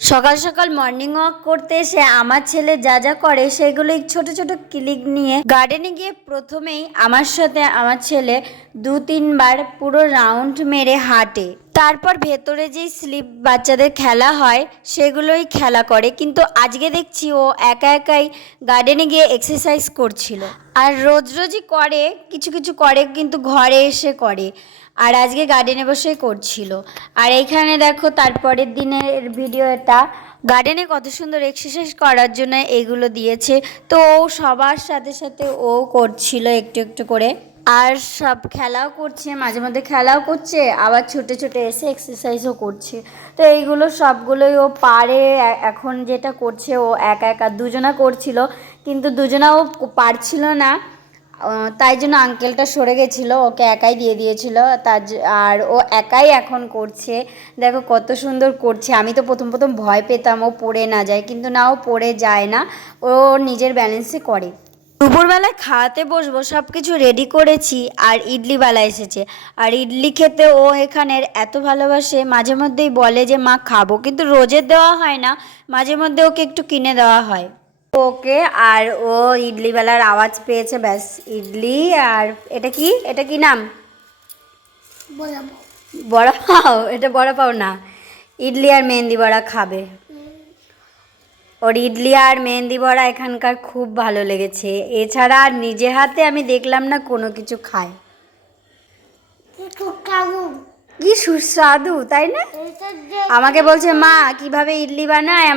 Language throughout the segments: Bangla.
সকাল সকাল মর্নিং ওয়াক করতে এসে আমার ছেলে যা যা করে সেগুলো ছোট ছোট ক্লিক নিয়ে গার্ডেনে গিয়ে প্রথমেই আমার সাথে আমার ছেলে 2-3 বার পুরো রাউন্ড মেরে হাঁটে। তারপর ভেতরে যেই স্লিপ বাচ্চাদের খেলা হয় সেগুলোই খেলা করে, কিন্তু আজকে দেখছি ও একা একাই গার্ডেনে গিয়ে এক্সারসাইজ করছিল। আর রোজ রোজই করে, কিছু কিছু করে কিন্তু ঘরে এসে করে, আর আজকে গার্ডেনে বসেই করছিল। আর এইখানে দেখো তারপরের দিনের ভিডিও, এটা গার্ডেনে কত সুন্দর এক্সারসাইজ করার জন্য এগুলো দিয়েছে। তো ও সবার সাথে সাথে ও করছিল একটু একটু করে, আর সব খেলাও করছে, মাঝে মধ্যে খেলাও করছে, আবার ছুটে ছুটে এসে এক্সারসাইজও করছে। তো এইগুলো সবগুলোই ও পারে। এখন যেটা করছে ও একা একা, দুজনা করছিল কিন্তু দুজনাও পারছিল না, তাই জন্য আঙ্কেলটা সরে গেছিলো, ওকে একাই দিয়ে দিয়েছিল। আর ও একাই এখন করছে। দেখো কত সুন্দর করছে। আমি তো প্রথম প্রথম ভয় পেতাম ও পড়ে না যায়, কিন্তু না, ও পড়ে যায় না, ও নিজের ব্যালেন্সে করে। দুপুরবেলায় খাওয়াতে বসবো, সব কিছু রেডি করেছি, আর ইডলিওয়ালা এসেছে। আর ইডলি খেতে ও এখানের এত ভালোবাসে, মাঝে মধ্যেই বলে যে মা খাবো, কিন্তু রোজের দেওয়া হয় না, মাঝে মধ্যে ওকে একটু কিনে দেওয়া হয় ওকে। আর ও ইডলিওয়ালার আওয়াজ পেয়েছে, ব্যাস ইডলি। আর এটা কি নাম? বড়া পাও। এটা বড়া পাও না, ইডলি আর মেহেন্দি বড়া খাবে। ওর ইডলি আর মেহেন্দি বড়া এখানকার খুব ভালো লেগেছে। এছাড়া আর নিজে হাতে আমি দেখলাম না কোনো কিছু খায়। কি সুস্বাদু, তাই না? আমাকে বলছে মা কিভাবে ইডলি বানায়,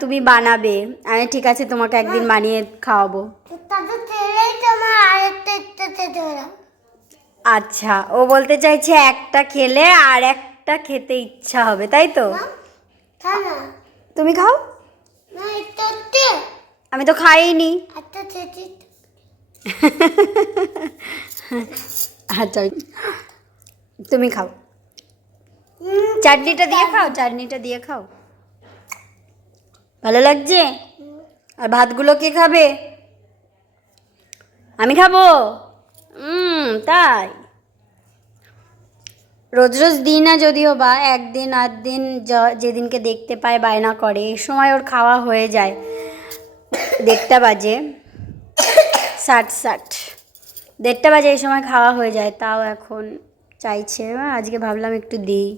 তুমি বানাবে। আমি ঠিক আছে, তোমাকে একদিন বানিয়ে খাওয়াবো। আচ্ছা, ও বলতে চাইছে একটা খেলে আর একটা খেতে ইচ্ছা হবে, তাই তো? তুমি খাও। আমি তো খাইনি। আচ্ছা, তুমি খাও, চাটনিটা দিয়ে খাও, ভালো লাগছে। আর ভাতগুলো কে খাবে? আমি খাবো। তাই রোজ রোজ দিই না, যদিও বা একদিন আধ দিন যেদিনকে দেখতে পায় বায়না করে, এই সময় ওর খাওয়া হয়ে যায়। 1:30 বাজে, 1:30 বাজে, এই সময় খাওয়া হয়ে যায়। তাও এখন চাইছে, আজকে ভাবলাম একটু দিই।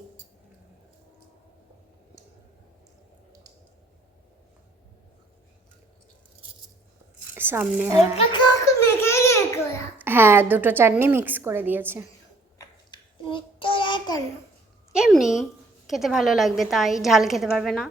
সামনে, হ্যাঁ, 2টো চাটনি মিক্স করে দিয়েছে। এমনি খেতে ভালো লাগবে, তাই ঝাল খেতে পারবে না।